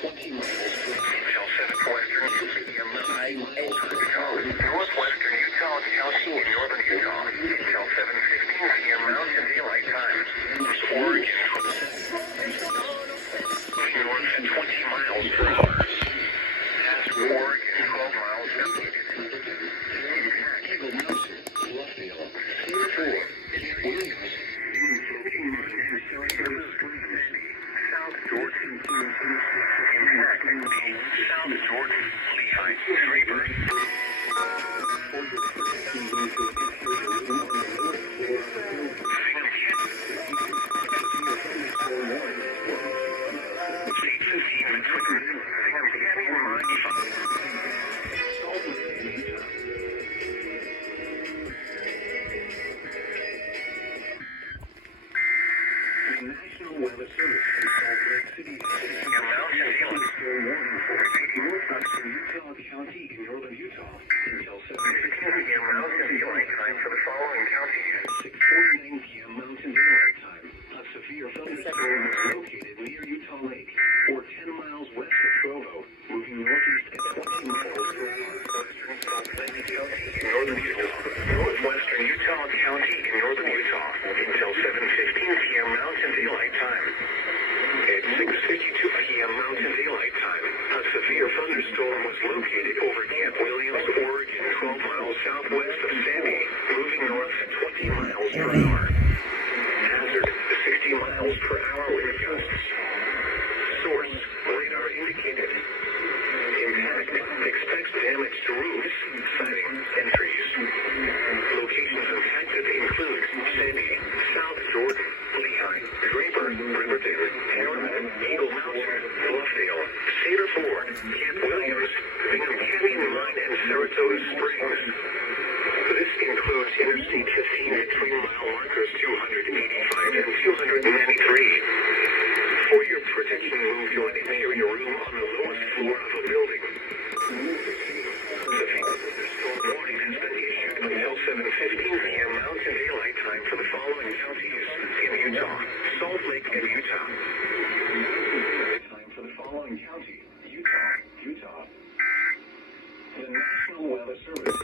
20 miles per hour. Until 7 western PM 9 miles per hour. Northwestern Utah County in northern Utah. Until 7:15 PM Mountain Daylight Time. Oregon. North at 20 miles per hour. Past Oregon, 12 miles estimated. Impact. Eagle Mountain, Bluffdale, Cedar Ford, Williams, Floating Mine, and Saratoga Springs. South Jordan, Impact. South Jordan, Lehigh, Draper. National Weather Service in Salt Lake City issued a thunderstorm warning for northwestern Utah County in northern Utah until 7:15 p.m. Mountain Daylight Time for the following counties. 6:49 p.m. Mountain Daylight Time. A severe thunderstorm was located near Utah Lake, or 10 miles west of Provo, moving northeast at 20 miles per hour. Western Salt Lake County in northern Utah. Northwestern Utah County in northern Utah until 7:15 p.m. Mountain Daylight Time. At 6:52 p.m. Mountain Daylight Time, a severe thunderstorm was located over Camp Williams, Oregon, 12 miles southwest of Sandy, moving north at 20 miles per hour. Hazard, 60 miles per hour wind gusts. Source, radar indicated. Impact, expects damage to roofs, siding, and trees. Locations impacted include Sandy, South Jordan, Lehigh, Draper, Riverdale, Harriman, Eagle Mountain, Bluffdale, Cedar Ford, Camp Williams, Bingham Canyon Mine, and Saratoga Springs. This includes Interstate 15 at 3-mile markers 285 and 293. For your protection, move your interior room on the lowest floor of a building. The thunderstorm warning has been issued until 7:15 p.m. Mountain Daylight Time for the following counties in Utah, Salt Lake, and Utah. Time for the following county, Utah. The National Weather Service